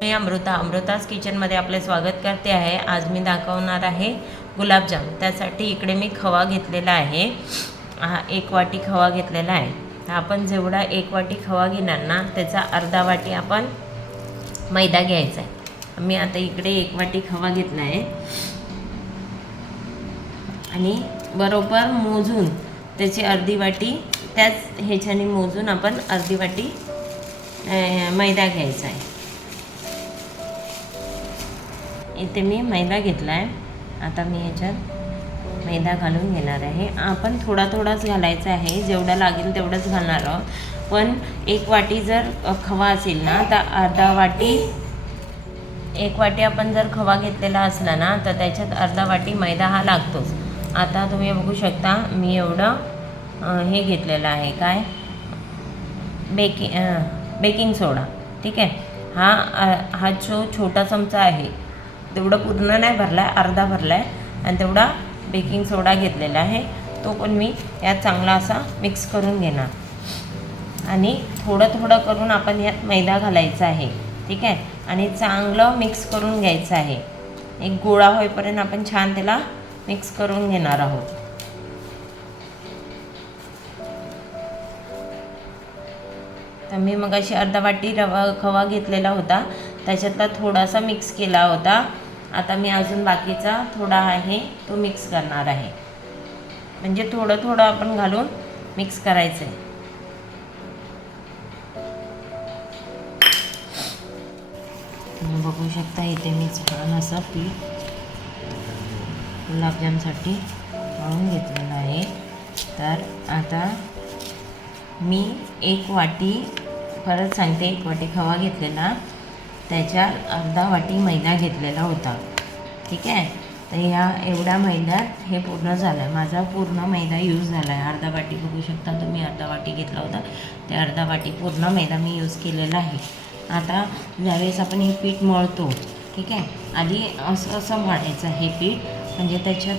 मी अमृताज किचनमध्ये आपले स्वागत करते आहे। आज मी दाखवणार आहे गुलाबजाम। त्यासाठी इकडे मी खवा घेतलेला आहे, 1 वाटी खवा घेतलेला आहे। आपण जेवढा 1 वाटी खवा घेणार ना त्याचा अर्धा वाटी आपण मैदा घ्यायचा आहे। मी आता इकडे 1 वाटी खवा घेतला आहे आणि बरोबर मोजून त्याची अर्धी वाटी त्याच ह्याच्याने मोजून आपण अर्धी वाटी मैदा घ्यायचा आहे। इथे मी मैदा घेतला आहे। आता मी ह्याच्यात मैदा घालून घेणार आहे। आपण थोडाच घालायचा आहे, जेवढा लागेल तेवढंच घालणार आहोत। पण 1 वाटी जर खवा असेल ना तर अर्धा वाटी, 1 वाटी आपण जर खवा घेतलेला असला ना तर त्याच्यात अर्धा वाटी मैदा हा लागतोच। आता तुम्ही बघू शकता मी एवढं हे घेतलेलं आहे, काय बेकिंग सोडा। ठीक आहे, हा जो छोटा चमचा आहे तेवढं पूर्ण नाही भरला आहे, अर्धा भरला आहे। आणि तेवढा बेकिंग सोडा घेतलेला आहे, तो पण मी यात चांगला असा मिक्स करून घेणार। आणि थोडं करून आपण यात मैदा घालायचा आहे। ठीक आहे, आणि चांगलं मिक्स करून घ्यायचं आहे। एक गोळा होईपर्यंत आपण छान त्याला मिक्स करून घेणार आहोत। तर मी मगाशी अर्धा वाटी खवा घेतलेला होता, त्याच्यातला थोडासा मिक्स केला होता। आता मी अजून बाकीचा थोडा आहे तो मिक्स करणार आहे। म्हणजे थोडं आपण घालून मिक्स करायचं आहे। तुम्ही बघू शकता इथे मी छान असं पीठ गुलाबजामसाठी मळून घेतलेलं आहे। तर आता मी 1 वाटी, परत सांगते, 1 वाटी खवा घेतलेला, त्याच्यात अर्धा वाटी मैदा घेतलेला होता। ठीक आहे, तर ह्या एवढ्या मैद्यात हे पूर्ण झालं आहे। माझा पूर्ण मैदा यूज झाला आहे। अर्धा वाटी बघू शकता तुम्ही, अर्धा वाटी घेतला होता, ते अर्धा वाटी पूर्ण मैदा मी यूज केलेला आहे। आता ज्यावेळेस आपण हे पीठ मळतो, ठीक आहे, आधी असं मळायचं हे पीठ, म्हणजे त्याच्यात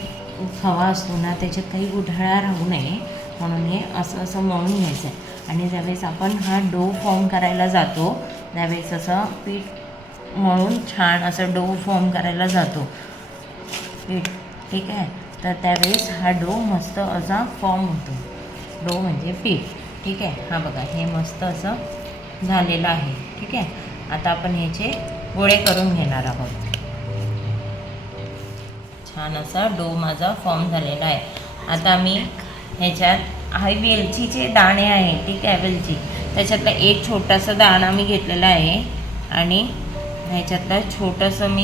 खवा असतो ना त्याच्यात काही गुठळ्या राहू नये म्हणून हे असं मळून घ्यायचं आहे। आणि ज्यावेळेस आपण हा डो फॉर्म करायला जातो, त्यावेळेस असं पीठ मळून छान असं डो फॉर्म करायला जातो पीठ। ठीक आहे, तर त्यावेळेस हा डो मस्त असा फॉर्म होतो। डो म्हणजे पीठ। ठीक आहे, हा बघा हे मस्त असं झालेलं आहे। ठीक आहे, आता आपण ह्याचे गोळे करून घेणार आहोत। छान असा डो माझा फॉर्म झालेला आहे। आता मी ह्याच्यात वेलचीचे दाणे आहे, ठीक आहे, वेलची, त्याच्यातला एक छोटासा दाणा मी घेतलेला आहे आणि ह्याच्यातलं छोटंसं मी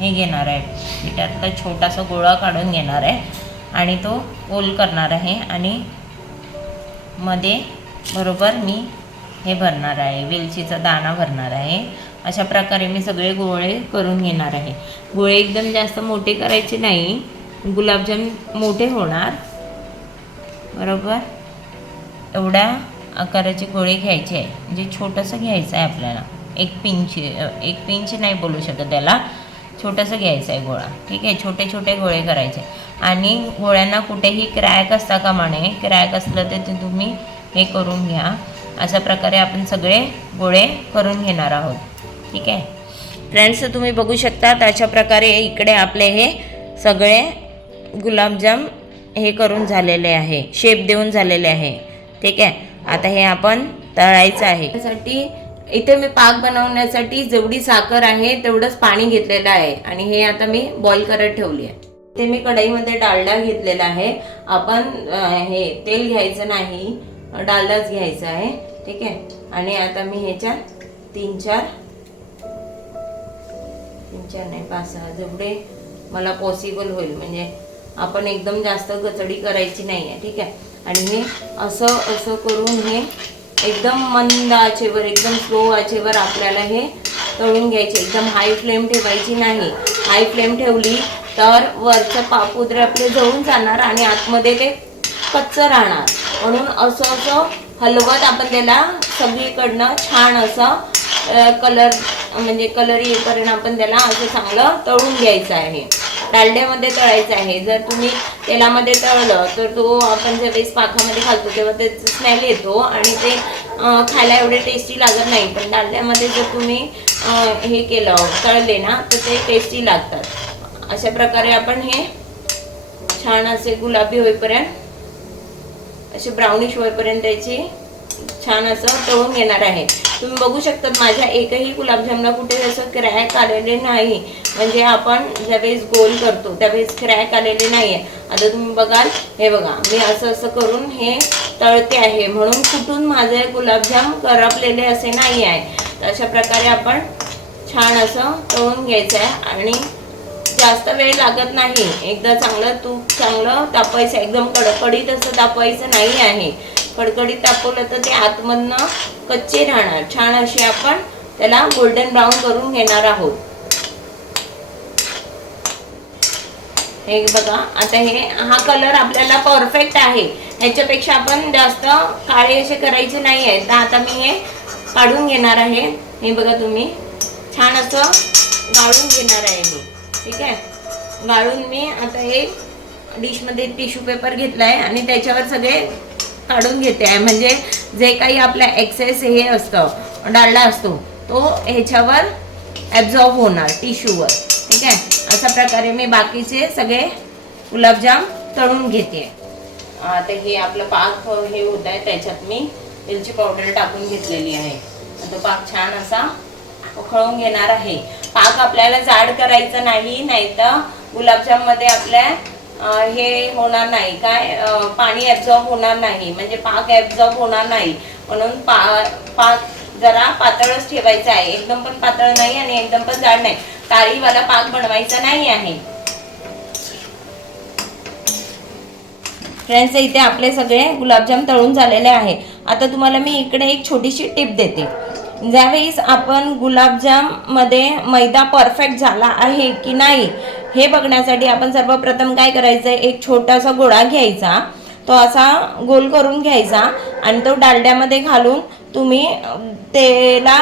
हे घेणार आहे, पिठातला छोटासा गोळा काढून घेणार आहे आणि तो गोल करणार आहे आणि मध्ये बरोबर मी हे भरणार आहे, वेलचीचा दाणा भरणार आहे। अशा प्रकारे मी सगळे गोळे करून घेणार आहे। गोळे एकदम जास्त मोठे करायचे नाही, गुलाबजाम मोठे होणार, बरोबर एवढ्या आकाराचे गोळे घ्यायचे आहे। म्हणजे छोटंसं घ्यायचं आहे आपल्याला, एक पिंच नाही बोलू शकत त्याला, छोटंसं घ्यायचं आहे गोळा। ठीक आहे, छोटे गोळे करायचे आणि गोळ्यांना कुठेही क्रॅक असता कामा नये, क्रॅक असलं तर ते तुम्ही हे करून घ्या। अशा प्रकारे आपण सगळे गोळे करून घेणार आहोत। ठीक आहे फ्रेंड्स, तुम्ही बघू शकता अशा प्रकारे इकडे आपले हे सगळे गुलाबजाम हे करून झालेले आहे, शेप देऊन झालेले आहे। ठीक आहे, आता हे आपण तळायचं आहे। त्यासाठी इथे मी पाक बनवण्यासाठी जेवढी साखर आहे तेवढंच पाणी घेतलेलं आहे आणि हे आता मी बॉईल करत ठेवली आहे। इथे मी कढईमध्ये डालडा घेतलेला आहे। आपण हे तेल घ्यायचं नाही, डालडाच घ्यायचा आहे। ठीक आहे, आणि आता मी ह्याच्यात 3-4 नाही 5-6 जेवढे मला पॉसिबल होईल, म्हणजे आपण एकदम जास्त गचडी करायची नाही आहे। ठीक आहे, आणि हे असं करून हे एकदम मंद आचेवर, एकदम स्लो आचेवर आपल्याला हे तळून घ्यायचे। एकदम हाय फ्लेम ठेवायची नाही, हाय फ्लेम ठेवली तर वरचं पापुद्रे आपले जळून जाणार आणि आतमध्ये ते कच्चं राहणार। म्हणून असं हलवत आपण त्याला सगळीकडनं छान असं कलर येईपर्यंत आपण त्याला असं चांगलं तळून घ्यायचं आहे। डालड्यामध्ये तळायचा आहे. जर तुम्ही तेलामध्ये तळलं तर तो आपण ज्यावेळेस पाकामध्ये घालतो तेव्हा त्याचा स्मेल येतो आणि ते खायला एवढे टेस्टी लागत नाही. पण डालड्यामध्ये जर तुम्ही हे केलं तळले ना तर ते टेस्टी लागतात. अशा प्रकारे आपण हे छान असे गुलाबी होईपर्यंत असे ब्राउनिश होईपर्यंत त्याची छान असं तळून घेणार आहे. तुम्ही बघू शकता माझ्या एकही गुलाबजामला कुठे असं क्रॅक आलेले नाही. म्हणजे आपण ज्यावेळेस गोल करतो त्यावेळेस क्रॅक आलेले नाही आहे. आता तुम्ही बघाल, हे बघा मी असं असं करून हे तळते आहे म्हणून कुठून माझे गुलाबजाम करपलेले असे नाही आहे. तर अशा प्रकारे आपण छान असं तळून घ्यायचं आहे आणि जास्त वेळ लागत नाही. एकदा चांगलं तूप चांगलं तापवायचं, एकदम कडकडीत असं तापवायचं नाही आहे. कडकडीत तापवलं तर ते आतमधनं कच्चे राहणार. छान असे आपण त्याला गोल्डन ब्राऊन करून घेणार आहोत. हे बघा आता हा कलर आपल्याला परफेक्ट आहे. ह्याच्यापेक्षा आपण जास्त काळे असे करायचे नाही आहे. तर आता मी हे काढून घेणार आहे. हे बघा तुम्ही छान असं गाळून घेणार आहे मी. ठीक आहे, गाळून मी आता हे डिशमध्ये टिश्यू पेपर घेतला आहे आणि त्याच्यावर सगळे काढून घेते आहे. म्हणजे जे काही आपला एक्सेस हे असतं डालडा असतो तो ह्याच्यावर ॲब्झॉर्ब होणार टिश्यूवर. ठीक आहे, अशा प्रकारे मी बाकीचे सगळे गुलाबजाम तळून घेते. आता हे आपलं पाक हे होत आहे त्याच्यात मी वेलची पावडर टाकून घेतलेली आहे. आता पाक छान असा उकळून घेणार आहे. पाक आपल्याला जाड करायचं नाही, नाहीतर गुलाबजाममध्ये आपल्या हे होणार नाही, काय पाणी ॲब्झॉर्ब होणार नाही, म्हणजे पाक ॲब्झॉर्ब होणार नाही. म्हणून पाक जरा पातळच ठेवायचा आहे. एकदम पण पातळ नाही आणि एकदम पण जाड नाही. तारीवाला पाक बनवायचा नाही आहे. फ्रेंड्स, इथे आपले सगळे गुलाबजाम तळून झालेले आहे. आता तुम्हाला मी इकडे एक छोटीशी टिप देते. ज्यावेळेस आपण गुलाबजाममध्ये मैदा परफेक्ट झाला आहे की नाही हे बघण्यासाठी आपण सर्वप्रथम काय करायचं, एक छोटासा गोळा घ्यायचा, तो असा गोल करून घ्यायचा आणि तो डालड्यामध्ये घालून तुम्ही त्याला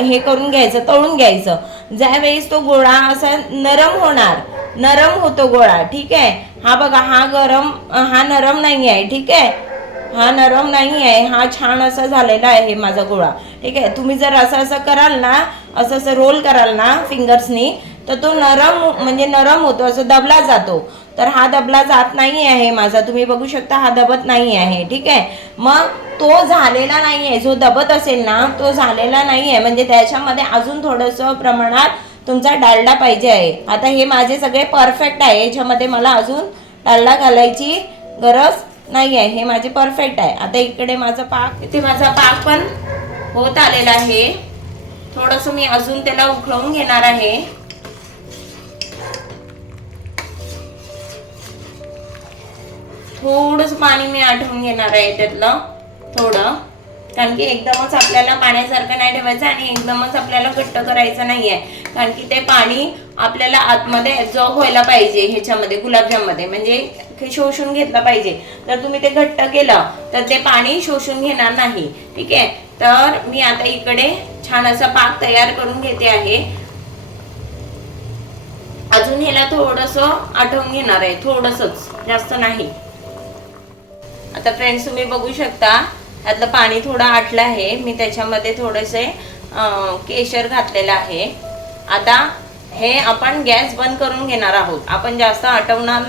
हे करून घ्यायचं, तळून घ्यायचं. ज्यावेळेस तो गोळा असा नरम होणार, नरम होतो गोळा. ठीक आहे, हा बघा हा नरम नाही आहे. ठीक आहे, हा नरम नाही आहे, हा छान असा झालेला आहे माझा गोळा. ठीक आहे, तुम्ही जर असं कराल ना, असं रोल कराल ना फिंगर्सनी, तर तो नरम होतो, असं दबला जातो. तर हा दबला जात नाही आहे माझा. तुम्ही बघू शकता हा दबत नाही आहे. ठीक आहे, मग तो झालेला नाही आहे. जो दबत असेल ना तो झालेला नाही आहे, म्हणजे त्याच्यामध्ये अजून थोडंसं प्रमाणात तुमचा डालडा पाहिजे आहे. आता हे माझे सगळे परफेक्ट आहे, याच्यामध्ये मला अजून डालडा घालायची गरज नाही आहे. हे माझे परफेक्ट आहे. आता इकडे माझा पाक पण होत आलेला आहे. थोडंसं मी अजून त्याला उकळवून घेणार आहे. थोडंसं पाणी मी आटवून घेणार आहे त्यातलं थोडं, कारण की एकदमच आपल्याला पाण्यासारखं नाही ठेवायचं आणि एकदमच आपल्याला घट्ट करायचं नाही आहे. कारण की ते पाणी आपल्याला आतमध्ये ॲब्झॉर्ब व्हायला पाहिजे ह्याच्यामध्ये गुलाबजाममध्ये, म्हणजे शोषून घेतलं पाहिजे. जर तुम्ही ते घट्ट केलं तर ते पाणी शोषून घेणार नाही. ठीक आहे, तर मी आता इकडे छान असा पाक तयार करून घेते आहे. अजून ह्याला थोडंसं आटवून घेणार आहे, थोडंसंच, जास्त नाही. आता फ्रेंड्स, तुम्ही बघू शकता त्यातलं पाणी थोडं आटलं आहे. मी त्याच्यामध्ये थोडेसे केशर घातलेलं आहे. आता हे आपण गॅस बंद करून घेणार आहोत. आपण जास्त आटवणार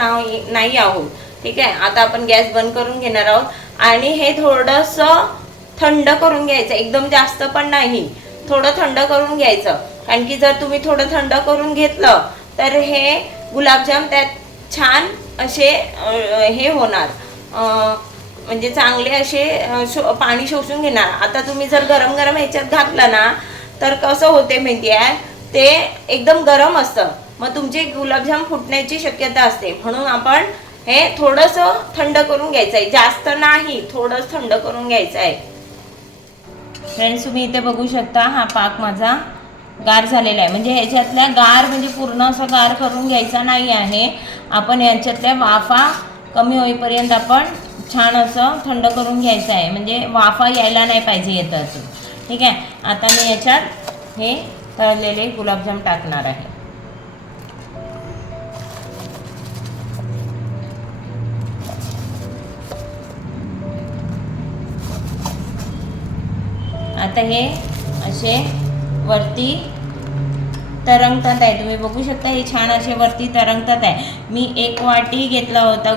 नाही आहोत. ठीक आहे, आता आपण गॅस बंद करून घेणार आहोत आणि हे थोडंसं थंड करून घ्यायचं. एकदम जास्त पण नाही, थोडं थंड करून घ्यायचं. कारण की जर तुम्ही थोडं थंड करून घेतलं तर हे गुलाबजाम त्यात छान असे हे होणार, म्हणजे चांगले असे पाणी शोषून घेणार. आता तुम्ही जर गरम गरम ह्याच्यात घातलं ना तर कसं होते माहिती आहे, ते एकदम गरम असतं, मग तुमचे गुलाबजाम फुटण्याची शक्यता असते. म्हणून आपण हे थोडंसं थंड करून घ्यायचं आहे, जास्त नाही, थोडंच थंड करून घ्यायचं आहे. फ्रेंड्स, तुम्ही इथे बघू शकता हा पाक माझा गार झालेला आहे. म्हणजे ह्याच्यातल्या गार म्हणजे पूर्ण असं गार करून घ्यायचा नाही आहे. आपण याच्यातल्या वाफा कमी होईपर्यंत आपण छान असं थंड करून घ्यायचं आहे, म्हणजे वाफा यायला नाही पाहिजे येतात. ठीक आहे, आता मी याच्यात हे तळलेले गुलाबजाम टाकणार आहे. आता हे असे वरती तरंगतात आहे, तुम्ही बघू शकता हे छान असे वरती तरंगतात आहे. मी 1 वाटी घेतला होता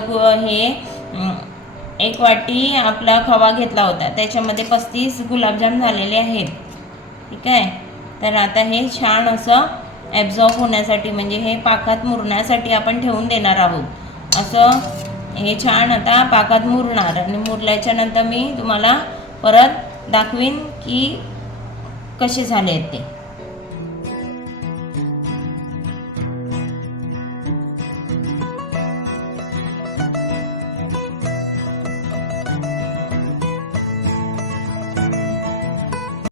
एक वाटी आपला खवा घेतला होता, त्याच्यामध्ये 35 गुलाबजाम झालेले आहेत. ठीक आहे, तर आता हे छान असं ॲब्झॉर्ब होण्यासाठी म्हणजे हे पाकात मुरण्यासाठी आपण ठेवून देणार आहोत. असं हे छान आता पाकात मुरणार आणि मुरल्याच्या नंतर मी तुम्हाला परत दाखवीन की कसे झाले आहेत ते.